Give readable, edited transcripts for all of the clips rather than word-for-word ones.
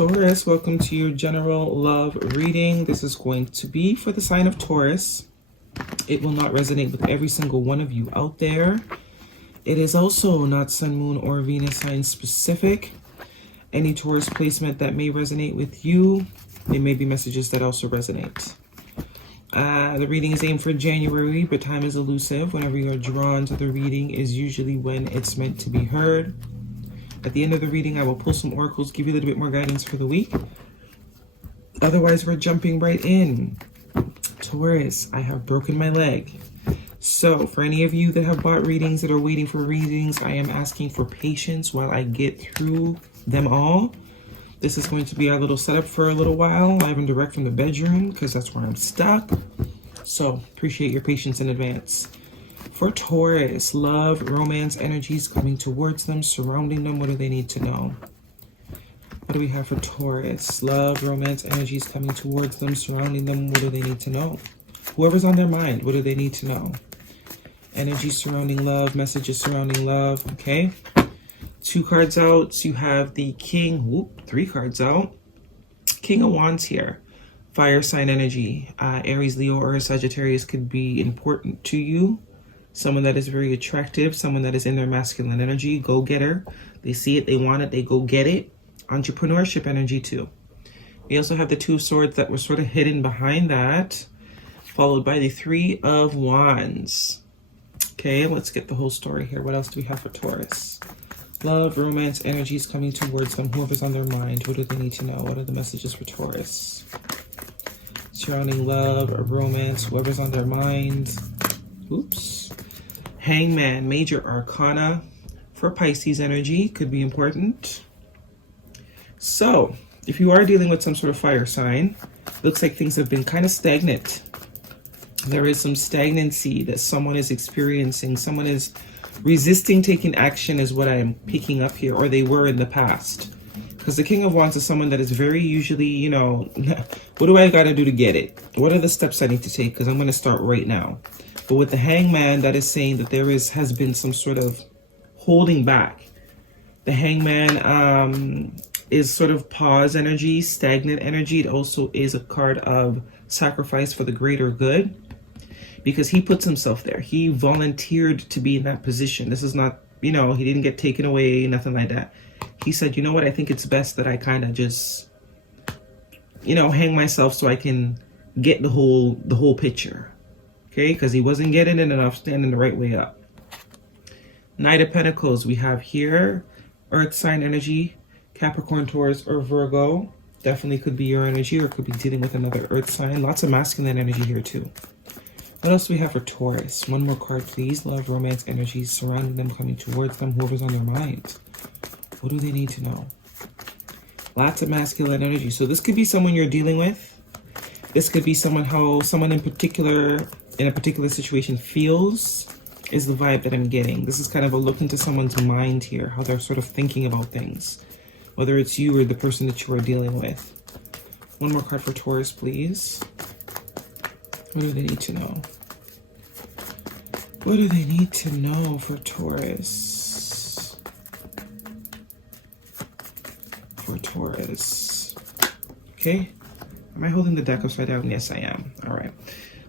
Taurus, welcome to your general love reading. This is going to be for the sign of Taurus. It will not resonate with every single one of you out there. It is also not Sun, Moon, or Venus sign specific. Any Taurus placement that may resonate with you, there may be messages that also resonate. The reading is aimed for January, but time is elusive. Whenever you are drawn to the reading is usually when it's meant to be heard. At the end of the reading, I will pull some oracles, give you a little bit more guidance for the week. Otherwise, we're jumping right in. Taurus, I have broken my leg. So for any of you that have bought readings, that are waiting for readings, I am asking for patience while I get through them all. This is going to be our little setup for a little while, live and direct from the bedroom, because that's where I'm stuck. So appreciate your patience in advance. For Taurus, love, romance, energies coming towards them, surrounding them. What do they need to know? What do we have for Taurus? Love, romance, energies coming towards them, surrounding them. What do they need to know? Whoever's on their mind, what do they need to know? Energy surrounding love, messages surrounding love, okay? 2 cards out. You have the King, 3 cards out. King of Wands here. Fire sign energy. Aries, Leo, or Sagittarius could be important to you. Someone that is very attractive, someone that is in their masculine energy, go-getter. They see it, they want it, they go get it. Entrepreneurship energy too. We also have the 2 of Swords that were sort of hidden behind that, followed by the 3 of Wands. Okay, let's get the whole story here. What else do we have for Taurus? Love, romance, energies coming towards them. Whoever's on their mind, what do they need to know? What are the messages for Taurus? Surrounding love or romance, whoever's on their mind. Oops. Hangman, major arcana for Pisces energy, could be important. So, if you are dealing with some sort of fire sign, looks like things have been kind of stagnant. There is some stagnancy that someone is experiencing. Someone is resisting taking action is what I'm picking up here, or they were in the past. Because the King of Wands is someone that is very usually, you know, what do I got to do to get it? What are the steps I need to take? Because I'm going to start right now. But with the Hangman, that is saying that there has been some sort of holding back. The Hangman is sort of pause energy, stagnant energy. It also is a card of sacrifice for the greater good, because he puts himself there. He volunteered to be in that position. This is not, you know, he didn't get taken away, nothing like that. He said, you know what, I think it's best that I kind of just, you know, hang myself so I can get the whole picture. Okay, because he wasn't getting it enough, standing the right way up. Knight of Pentacles we have here. Earth sign energy, Capricorn, Taurus, or Virgo. Definitely could be your energy, or could be dealing with another earth sign. Lots of masculine energy here too. What else do we have for Taurus? One more card, please. Love, romance, energies surrounding them, coming towards them. Whoever's on their mind. What do they need to know? Lots of masculine energy. So this could be someone you're dealing with. This could be someone, how someone in a particular situation feels, is the vibe that I'm getting. This is kind of a look into someone's mind here, how they're sort of thinking about things, whether it's you or the person that you are dealing with. One more card for Taurus, please. What do they need to know? What do they need to know for Taurus? For Taurus. Okay. Am I holding the deck upside down? Yes, I am. All right.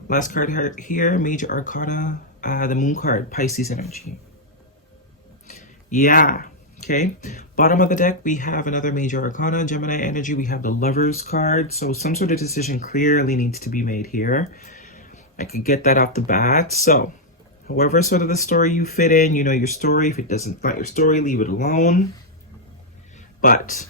Last card here, Major Arcana, the Moon card, Pisces energy. Yeah, okay. Bottom of the deck, we have another Major Arcana, Gemini energy. We have the Lovers card. So some sort of decision clearly needs to be made here. I could get that off the bat. So however sort of the story you fit in, you know your story. If it doesn't fit your story, leave it alone. But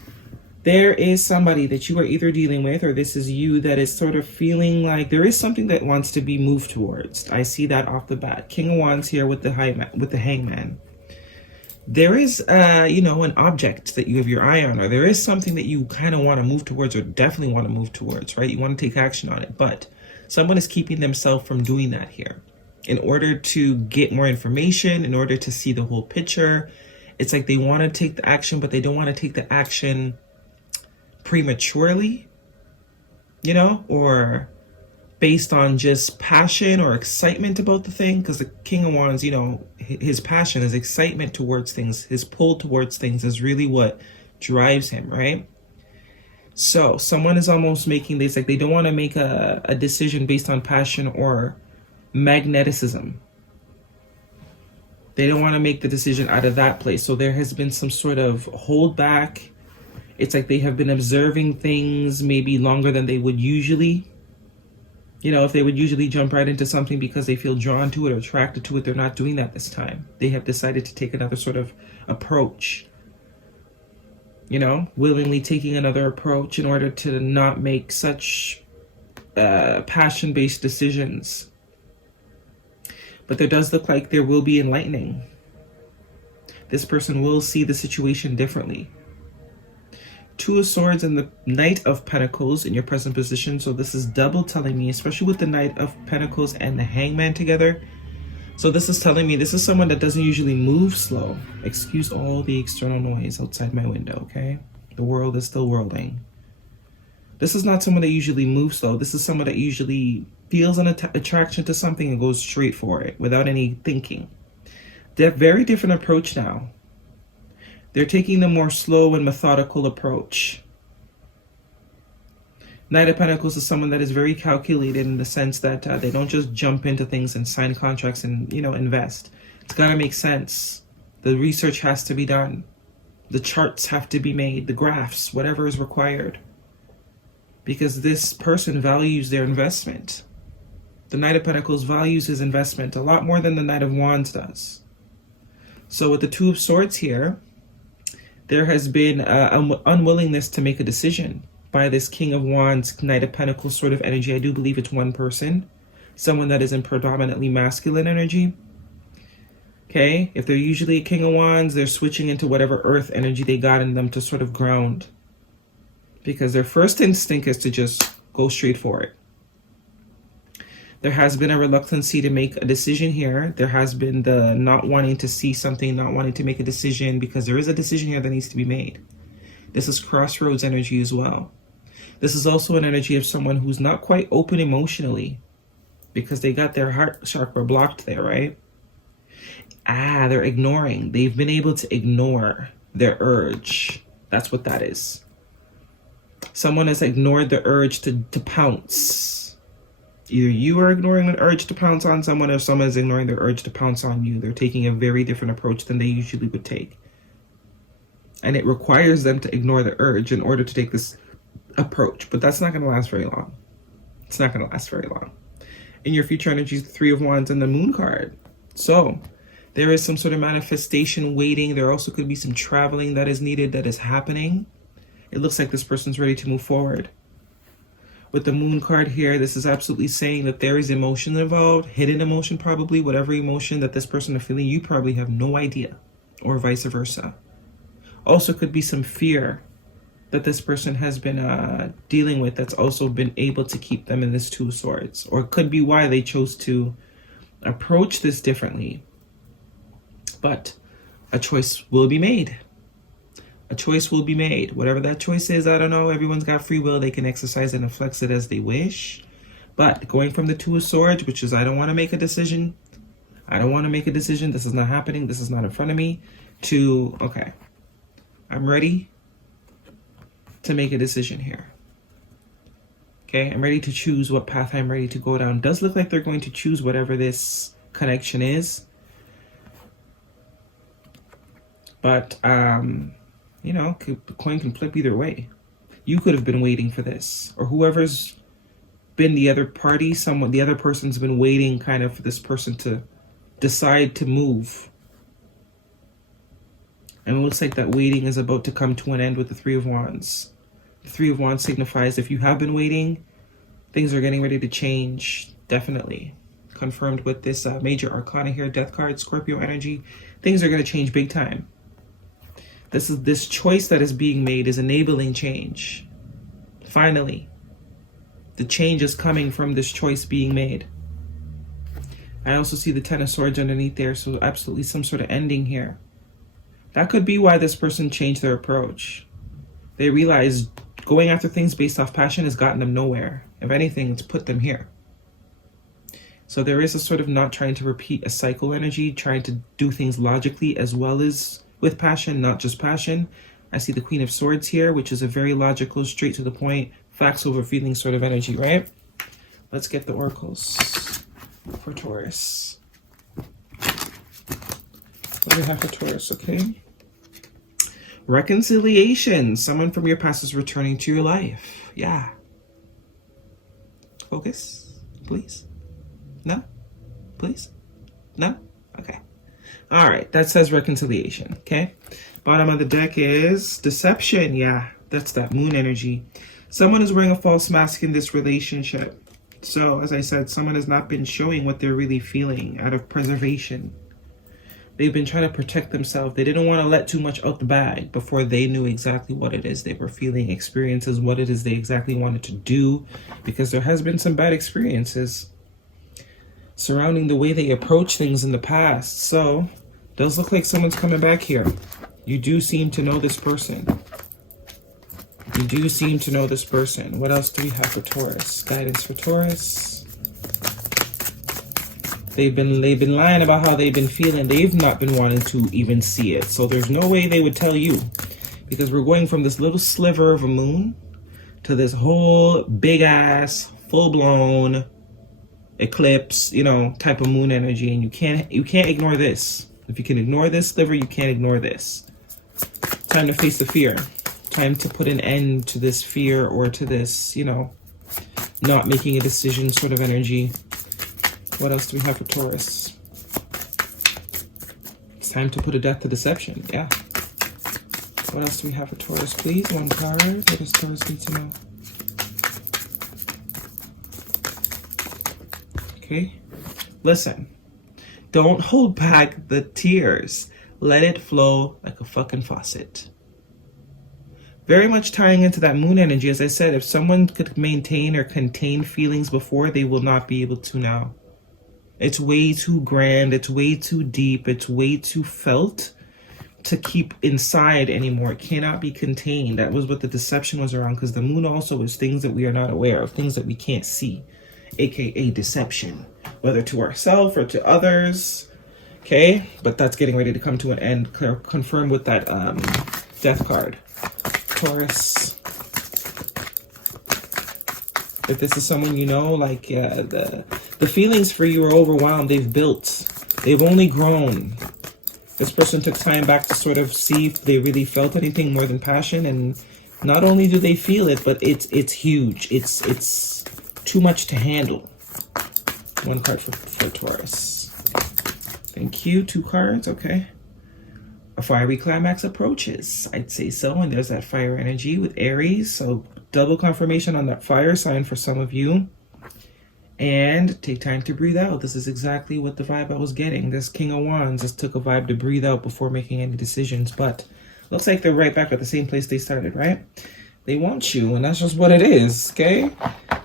there is somebody that you are either dealing with, or this is you, that is sort of feeling like there is something that wants to be moved towards. I see that off the bat. King of Wands here with the Hangman. There is, you know, an object that you have your eye on, or there is something that you kind of want to move towards, or definitely want to move towards, right? You want to take action on it, but someone is keeping themselves from doing that here. In order to get more information, in order to see the whole picture, it's like they want to take the action, but they don't want to take the action prematurely, you know, or based on just passion or excitement about the thing. Because the King of Wands, you know, his passion, his excitement towards things, his pull towards things is really what drives him, right? So someone is almost making this, like they don't want to make a decision based on passion or magneticism. They don't want to make the decision out of that place. So there has been some sort of hold back. It's like they have been observing things maybe longer than they would usually. You know, if they would usually jump right into something because they feel drawn to it or attracted to it, they're not doing that this time. They have decided to take another sort of approach. You know, willingly taking another approach in order to not make such passion-based decisions. But there does look like there will be enlightening. This person will see the situation differently. Two of Swords and the Knight of Pentacles in your present position. So this is double telling me, especially with the Knight of Pentacles and the Hangman together. So this is telling me this is someone that doesn't usually move slow. Excuse all the external noise outside my window, okay? The world is still whirling. This is not someone that usually moves slow. This is someone that usually feels an attraction to something and goes straight for it without any thinking. They're very different approach now. They're taking the more slow and methodical approach. Knight of Pentacles is someone that is very calculated in the sense that they don't just jump into things and sign contracts and, you know, invest. It's got to make sense. The research has to be done. The charts have to be made, the graphs, whatever is required. Because this person values their investment. The Knight of Pentacles values his investment a lot more than the Knight of Wands does. So with the Two of Swords here, there has been an unwillingness to make a decision by this King of Wands, Knight of Pentacles sort of energy. I do believe it's one person, someone that is in predominantly masculine energy. Okay, if they're usually a King of Wands, they're switching into whatever earth energy they got in them to sort of ground. Because their first instinct is to just go straight for it. There has been a reluctancy to make a decision here. There has been the not wanting to see something, not wanting to make a decision, because there is a decision here that needs to be made. This is crossroads energy as well. This is also an energy of someone who's not quite open emotionally because they got their heart chakra blocked there, right? They're ignoring. They've been able to ignore their urge. That's what that is. Someone has ignored the urge to pounce. Either you are ignoring an urge to pounce on someone or someone is ignoring their urge to pounce on you. They're taking a very different approach than they usually would take. And it requires them to ignore the urge in order to take this approach. But that's not going to last very long. It's not going to last very long. In your future energy is the Three of Wands and the Moon card. So there is some sort of manifestation waiting. There also could be some traveling that is needed, that is happening. It looks like this person's ready to move forward. With the Moon card here, this is absolutely saying that there is emotion involved, hidden emotion probably, whatever emotion that this person is feeling, you probably have no idea, or vice versa. Also could be some fear that this person has been dealing with that's also been able to keep them in this Two of Swords. Or it could be why they chose to approach this differently. But a choice will be made. A choice will be made. Whatever that choice is, I don't know. Everyone's got free will. They can exercise it and flex it as they wish. But going from the Two of Swords, which is I don't want to make a decision. I don't want to make a decision. This is not happening. This is not in front of me. To, okay, I'm ready to make a decision here. Okay, I'm ready to choose what path I'm ready to go down. Does look like they're going to choose whatever this connection is. But, you know, the coin can flip either way. You could have been waiting for this. Or whoever's been the other party, the other person's been waiting kind of for this person to decide to move. And it looks like that waiting is about to come to an end with the Three of Wands. The Three of Wands signifies if you have been waiting, things are getting ready to change. Definitely. Confirmed with this major arcana here, Death card, Scorpio energy. Things are going to change big time. This choice that is being made is enabling change. Finally, the change is coming from this choice being made. I also see the Ten of Swords underneath there, so absolutely some sort of ending here. That could be why this person changed their approach. They realized going after things based off passion has gotten them nowhere. If anything, it's put them here. So there is a sort of not trying to repeat a cycle energy, trying to do things logically as well as with passion, not just passion. I see the Queen of Swords here, which is a very logical, straight to the point, facts over feelings sort of energy, right? Let's get the oracles for Taurus. What do we have for Taurus, okay? Reconciliation. Someone from your past is returning to your life. Yeah. Focus, please. No? Please? No? Okay. All right. That says reconciliation, okay? Bottom of the deck is deception. Yeah, that's that moon energy. Someone is wearing a false mask in this relationship. So, as I said, someone has not been showing what they're really feeling out of preservation. They've been trying to protect themselves. They didn't want to let too much out the bag before they knew exactly what it is they were feeling, experiences, what it is they exactly wanted to do, because there has been some bad experiences surrounding the way they approach things in the past. So, it does look like someone's coming back here. You do seem to know this person. You do seem to know this person. What else do we have for Taurus? Guidance for Taurus. They've been lying about how they've been feeling. They've not been wanting to even see it. So there's no way they would tell you, because we're going from this little sliver of a moon to this whole big ass, full blown eclipse, you know, type of moon energy, and you can't ignore this. If you can ignore this sliver, you can't ignore this. Time to face the fear. Time to put an end to this fear, or to this, you know, not making a decision sort of energy. What else do we have for Taurus? It's time to put a death to deception. Yeah. What else do we have for Taurus, please? One card. What does Taurus need to know? Okay. Listen. Don't hold back the tears. Let it flow like a fucking faucet. Very much tying into that moon energy. As I said, if someone could maintain or contain feelings before, they will not be able to now. It's way too grand. It's way too deep. It's way too felt to keep inside anymore. It cannot be contained. That was what the deception was around, because the moon also is things that we are not aware of, things that we can't see, aka deception, whether to ourselves or to others. Okay, but that's getting ready to come to an end. Confirm with that death card. Taurus. If this is someone you know, like the feelings for you are overwhelmed. They've built. They've only grown. This person took time back to sort of see if they really felt anything more than passion. And not only do they feel it, but it's huge. It's too much to handle. One card for Taurus. Thank you. 2 cards. Okay. A fiery climax approaches. I'd say so. And there's that fire energy with Aries. So double confirmation on that fire sign for some of you. And take time to breathe out. This is exactly what the vibe I was getting. This King of Wands just took a vibe to breathe out before making any decisions. But looks like they're right back at the same place they started, right? They want you, and that's just what it is, okay?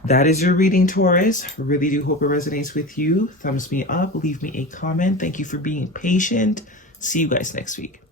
That is your reading, Taurus. Really do hope it resonates with you. Thumbs me up. Leave me a comment. Thank you for being patient. See you guys next week.